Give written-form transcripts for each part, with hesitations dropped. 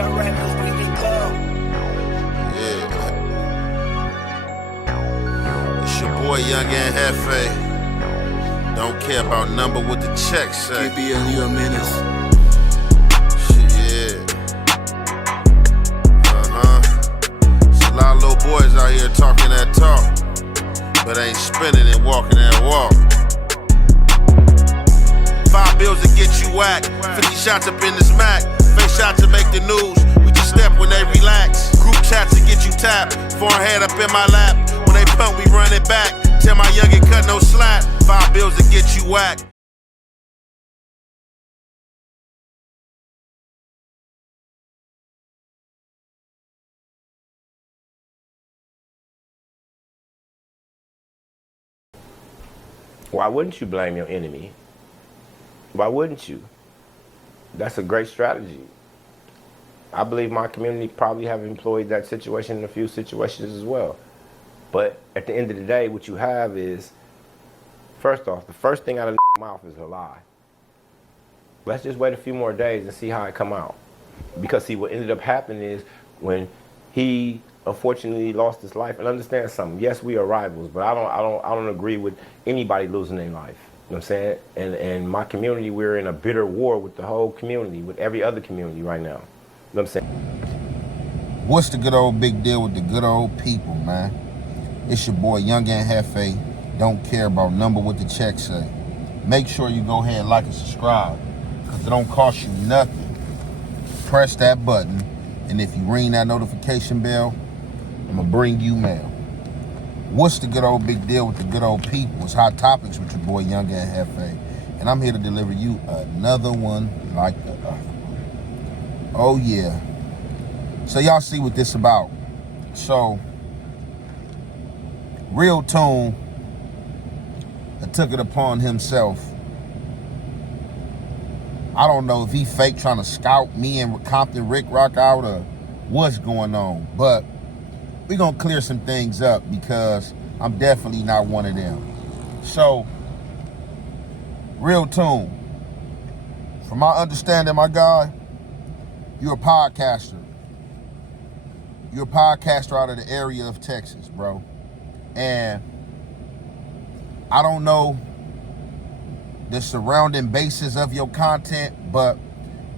It's your boy, young and jefe. Don't care about number what the check say. KBL, you a menace. Shit, yeah. It's a lot of little boys out here talking that talk, but ain't spinning and walking that walk. 5 bills to get you whacked, 50 shots up in this Mac. Face shots to make the news, we just step when they relax. Group chats to get you tapped, foreign head up in my lap. When they pump, we run it back. Tell my youngin' cut no slack. 5 bills to get you whacked. Why wouldn't you blame your enemy? Why wouldn't you? That's a great strategy. I believe my community probably have employed that situation in a few situations as well. But at the end of the day, what you have is, first off, the first thing out of the mouth is a lie. Let's just wait a few more days and see how it come out. Because see, what ended up happening is when he unfortunately lost his life, and understand something, yes, we are rivals, but I don't agree with anybody losing their life. You know what I'm saying? And my community, we're in a bitter war with the whole community, with every other community right now. You know what I'm saying? What's the good old big deal with the good old people, man? It's your boy, young and jefe. Don't care about number what the check say. Make sure you go ahead and like and subscribe, because it don't cost you nothing. Press that button, and if you ring that notification bell, I'm gonna bring you mail. What's the good old big deal with the good old people? It's Hot Topics with your boy, young and jefe. And I'm here to deliver you another one like the other one. Oh yeah. So y'all see what this about. So, Real Toon took it upon himself. I don't know if he fake trying to scout me and Compton Ricc Rocc out or what's going on, but we're gonna clear some things up because I'm definitely not one of them. So, Real Toon, from my understanding, my guy, you're a podcaster. You're a podcaster out of the area of Texas, bro. And I don't know the surrounding basis of your content, but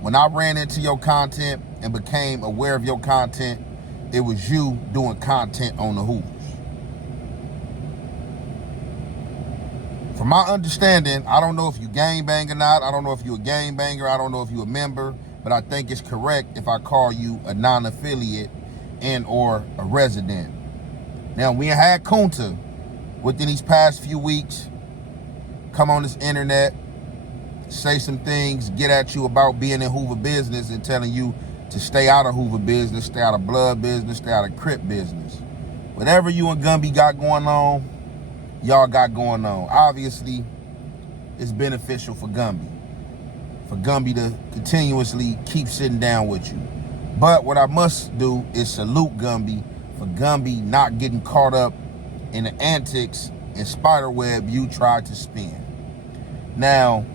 when I ran into your content and became aware of your content, it was you doing content on the Hoovers. From my understanding, I don't know if you gangbang or not. I don't know if you a gangbanger. I don't know if you a member, but I think it's correct if I call you a non-affiliate and or a resident. Now, we had Kunta within these past few weeks come on this internet, say some things, get at you about being in Hoover business and telling you to stay out of Hoover business, stay out of blood business, stay out of Crip business. Whatever you and Gumby got going on, y'all got going on. Obviously, it's beneficial for Gumby to continuously keep sitting down with you. But what I must do is salute Gumby for Gumby not getting caught up in the antics and spiderweb you tried to spin. Now,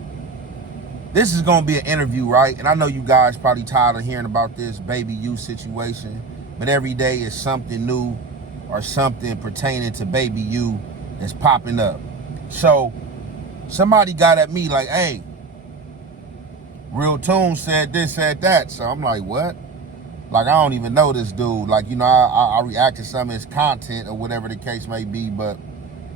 this is gonna be an interview, right? And I know you guys probably tired of hearing about this baby you situation, but every day is something new or something pertaining to baby you that's popping up. So somebody got at me like, hey, Real Toon said this, said that. So I'm like, what? Like, I don't even know this dude. Like, you know, I react to some of his content or whatever the case may be, but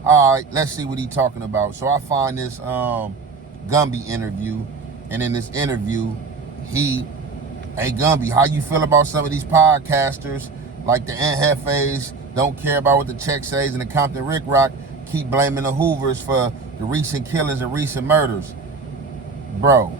all right, let's see what he's talking about. So I find this Gumby interview, and in this interview, hey Gumby, how you feel about some of these podcasters like the jefes don't care about what the check says, and the Compton Ricc Rocc keep blaming the Hoovers for the recent killings and recent murders? Bro,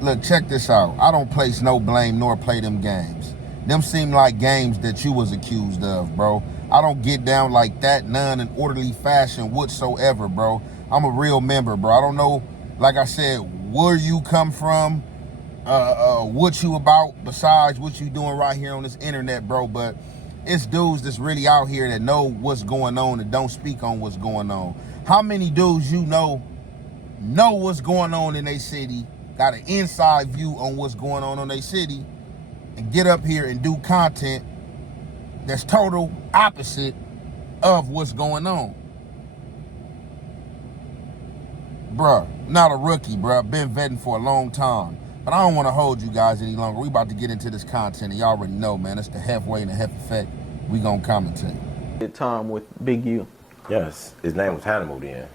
look, check this out. I don't place no blame nor play them games. Them seem like games that you was accused of, bro. I don't get down like that, none in orderly fashion whatsoever, bro. I'm a real member, bro. I don't know, like I said, where you come from, what you about besides what you doing right here on this internet, bro. But it's dudes that's really out here that know what's going on and don't speak on what's going on. How many dudes you know what's going on in their city, got an inside view on what's going on their city, and get up here and do content that's total opposite of what's going on. Bruh, not a rookie, bruh. Been vetting for a long time. But I don't want to hold you guys any longer. We about to get into this content, and y'all already know, man. It's the halfway and the half effect. We gonna commentate. Time with Big U. Yes, his name was Hannibal then.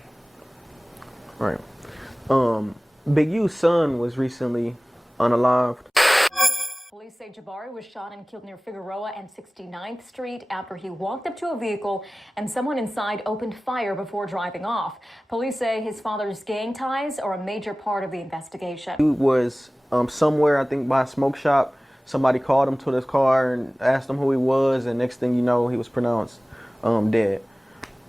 Right. Big U's son was recently unalived. Police say Jabari was shot and killed near Figueroa and 69th Street after he walked up to a vehicle and someone inside opened fire before driving off. Police say his father's gang ties are a major part of the investigation. He was somewhere, I think, by a smoke shop. Somebody called him to his car and asked him who he was, and next thing you know, he was pronounced dead.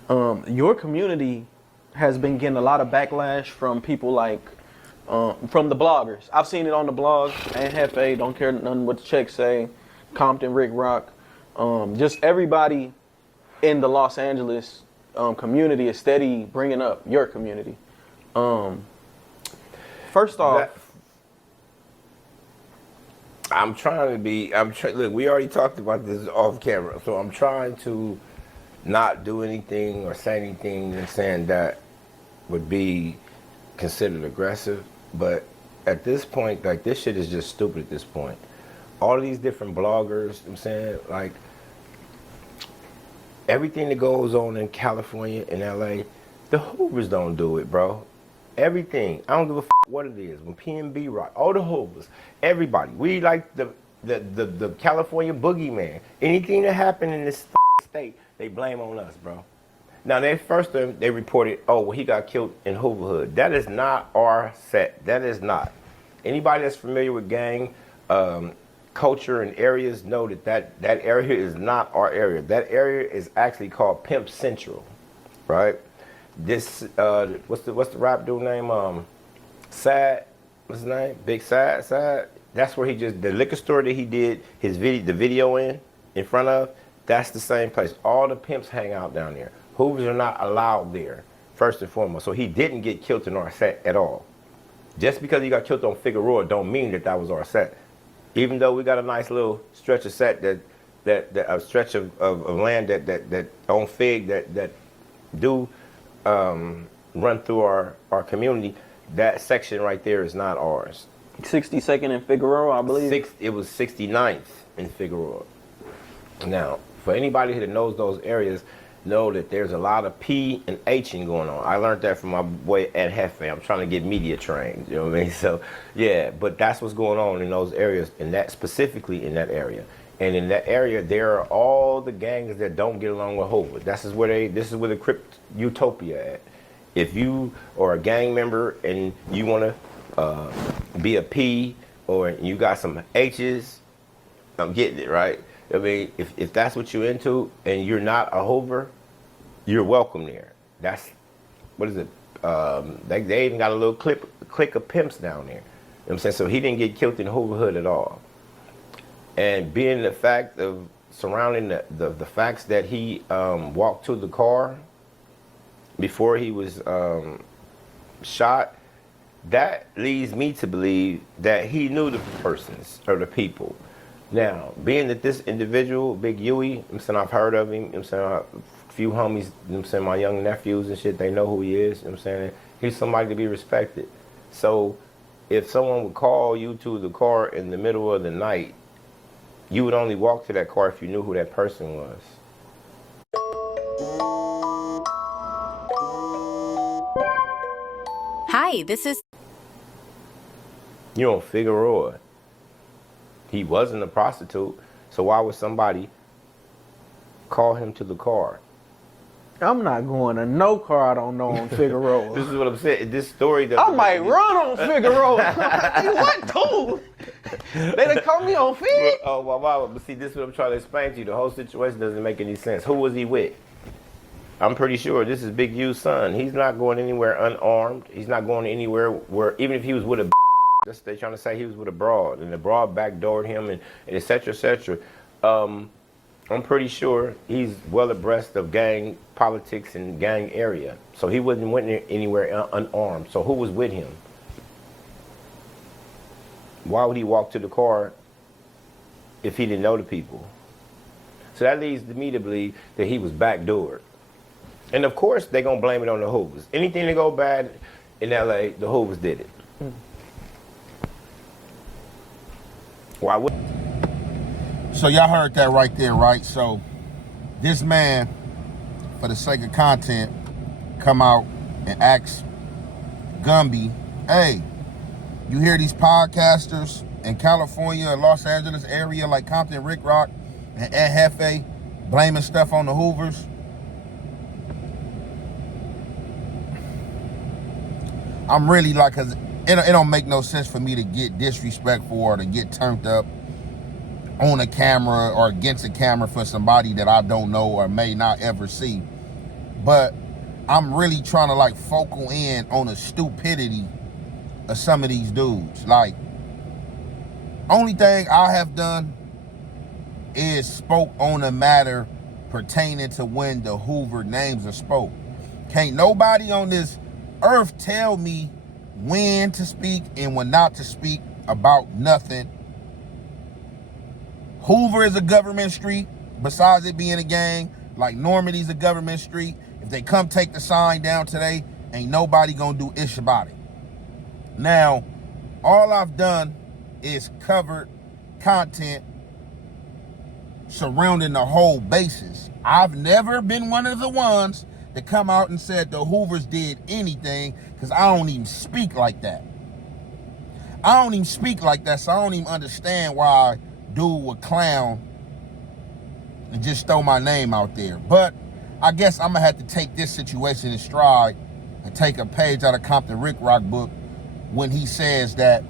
Your community has been getting a lot of backlash from people like from the bloggers. I've seen it on the blog, and Jefe, don't care nothing what the checks say, Compton Ricc Rocc. Just everybody in the Los Angeles community is steady bringing up your community. First off, I'm trying to be, look, we already talked about this off camera, so I'm trying to not do anything or say anything and saying that would be considered aggressive. But at this point, like, this shit is just stupid at this point. All of these different bloggers, I'm saying, like, everything that goes on in California and LA, the Hoovers don't do it, bro. Everything. I don't give a what it is. When PNB rock, all the Hoovers, everybody. We like the California boogeyman. Anything that happened in this state, they blame on us, bro. Now, they reported, oh, well, he got killed in Hoover Hood. That is not our set. That is not. Anybody that's familiar with gang culture and areas know that area is not our area. That area is actually called Pimp Central, right? This, what's the rap dude name? Sad, what's his name? Big Sad. That's where the liquor store that he did the video in front of, that's the same place. All the pimps hang out down there. Hoovers are not allowed there, first and foremost. So he didn't get killed in our set at all. Just because he got killed on Figueroa don't mean that was our set. Even though we got a nice little stretch of set a stretch of land that on Fig that do run through our community, that section right there is not ours. 62nd in Figueroa, I believe. It was 69th in Figueroa. Now, for anybody that knows those areas, know that there's a lot of P and H-ing going on. I learned that from my boy at Jefe. I'm trying to get media trained, you know what I mean? So, yeah, but that's what's going on in those areas, and that specifically in that area. And in that area, there are all the gangs that don't get along with Hoover. This is where the crypt utopia at. If you are a gang member and you want to be a P, or you got some H's, I'm getting it, right? I mean, if that's what you're into and you're not a Hoover, you're welcome there. That's, what is it? They even got a little clique of pimps down there. You know what I'm saying? So he didn't get killed in Hoover Hood at all. And being the fact of surrounding the facts that he walked to the car before he was shot, that leads me to believe that he knew the persons or the people. Now, being that this individual, Big Huey, I'm saying, I've heard of him, I'm saying, a few homies, I'm saying, my young nephews and shit, they know who he is, I'm saying, he's somebody to be respected. So if someone would call you to the car in the middle of the night, you would only walk to that car if you knew who that person was. Hi, this is... You're on Figueroa. He wasn't a prostitute, so why would somebody call him to the car? I'm not going to no car I don't know on Figueroa. This is what I'm saying. This story I might run on Figueroa. What, dude? They done caught me on Fig? Oh, wow. But see, this is what I'm trying to explain to you. The whole situation doesn't make any sense. Who was he with? I'm pretty sure this is Big U's son. He's not going anywhere unarmed. He's not going anywhere where, even if he was with a they're trying to say he was with a broad, and the broad backdoored him, and et cetera, et cetera. I'm pretty sure he's well abreast of gang politics and gang area. So he went anywhere unarmed. So who was with him? Why would he walk to the car if he didn't know the people? So that leads me to believe that he was backdoored. And of course, they're going to blame it on the Hoovers. Anything that go bad in LA, the Hoovers did it. Why would? So y'all heard that right there, right? So this man, for the sake of content, come out and ask Gumby, hey, you hear these podcasters in California and Los Angeles area like Compton Ricc Rocc and jefe blaming stuff on the Hoovers? I'm really like, cause it don't make no sense for me to get disrespectful or to get turned up on a camera or against a camera for somebody that I don't know or may not ever see. But I'm really trying to like focal in on the stupidity of some of these dudes. Like, only thing I have done is spoke on a matter pertaining to when the Hoover names are spoke. Can't nobody on this earth tell me when to speak and when not to speak about nothing. Hoover is a government street, besides it being a gang. Like Normandy's a government street. If they come take the sign down today, ain't nobody gonna do ish about it. Now, all I've done is covered content surrounding the whole basis. I've never been one of the ones that come out and said the Hoovers did anything, because I don't even speak like that. I don't even speak like that, so I don't even understand why dude would clown and just throw my name out there. But I guess I'm gonna have to take this situation in stride and take a page out of Compton Ricc Rocc book when he says that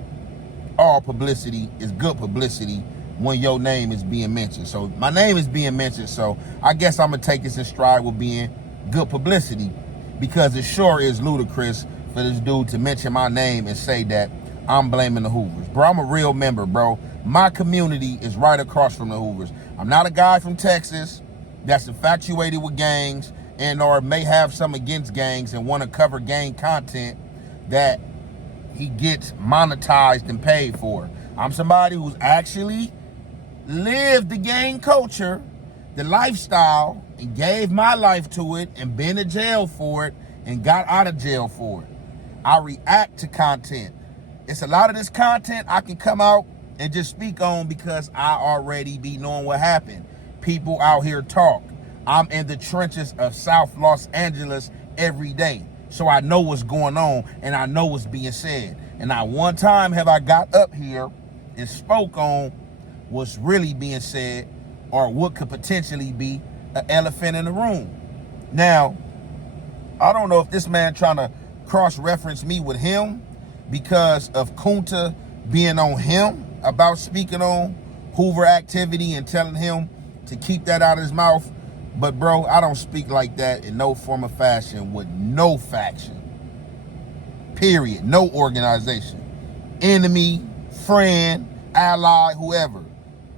all publicity is good publicity when your name is being mentioned. So my name is being mentioned, so I guess I'm gonna take this in stride with being good publicity, because it sure is ludicrous for this dude to mention my name and say that I'm blaming the Hoovers. Bro, I'm a real member, bro. My community is right across from the Hoovers. I'm not a guy from Texas that's infatuated with gangs and or may have some against gangs and want to cover gang content that he gets monetized and paid for. I'm somebody who's actually lived the gang culture, the lifestyle, and gave my life to it and been to jail for it and got out of jail for it. I react to content. It's a lot of this content I can come out and just speak on because I already be knowing what happened. People out here talk. I'm in the trenches of South Los Angeles every day. So I know what's going on and I know what's being said. And not one time have I got up here and spoke on what's really being said or what could potentially be an elephant in the room. Now, I don't know if this man trying to cross-reference me with him because of Kunta being on him about speaking on Hoover activity and telling him to keep that out of his mouth. But bro, I don't speak like that in no form of fashion with no faction. Period. No organization. Enemy, friend, ally, whoever.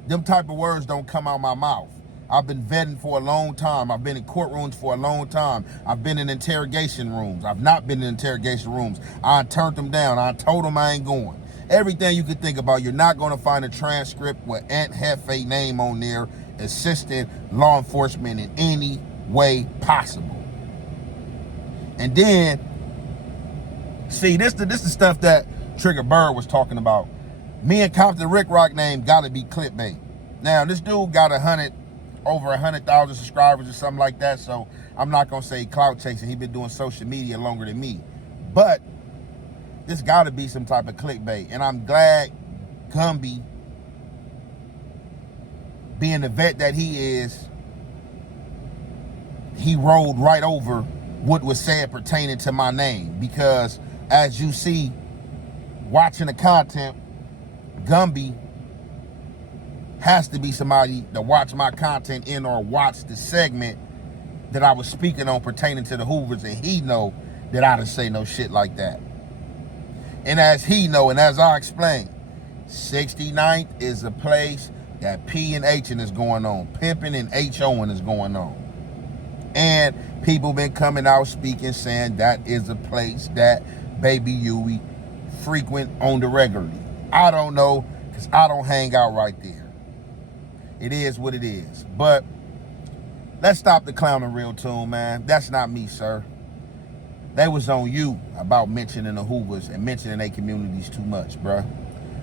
Them type of words don't come out my mouth. I've been vetting for a long time. I've been in courtrooms for a long time. I've been in interrogation rooms. I've not been in interrogation rooms. I turned them down. I told them I ain't going. Everything you could think about, you're not going to find a transcript with Aunt Jefe name on there assisting law enforcement in any way possible. And then, see, this the stuff that Trigger Bird was talking about. Me and Compton Ricc Rocc name gotta be clickbait. Now, this dude got over 100,000 subscribers or something like that, so I'm not gonna say clout chasing. He been doing social media longer than me. But this gotta be some type of clickbait. And I'm glad Gumby, being the vet that he is, he rolled right over what was said pertaining to my name. Because as you see, watching the content, Gumby has to be somebody to watch my content in or watch the segment that I was speaking on pertaining to the Hoovers, and he know that I didn't say no shit like that. And as he know, and as I explained, 69th is a place that P and H-ing is going on. Pimping and H-O-ing is going on. And people been coming out speaking, saying that is a place that Baby Huey frequent on the regularly. I don't know, because I don't hang out right there. It is what it is. But let's stop the clowning, real toon, man. That's not me, sir. They was on you about mentioning the Hoovers and mentioning their communities too much, bruh.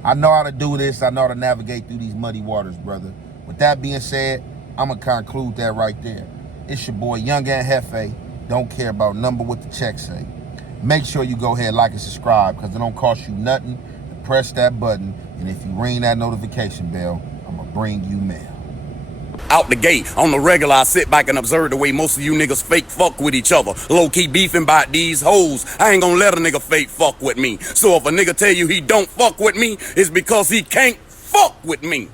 I know how to do this. I know how to navigate through these muddy waters, brother. With that being said, I'm going to conclude that right there. It's your boy, Young and Jefe. Don't care about number what the check say. Make sure you go ahead, like and subscribe, because it don't cost you nothing to press that button. And if you ring that notification bell, I'm going to bring you mail. Out the gate, on the regular, I sit back and observe the way most of you niggas fake fuck with each other. Low-key beefing about these hoes. I ain't gonna let a nigga fake fuck with me. So if a nigga tell you he don't fuck with me, it's because he can't fuck with me.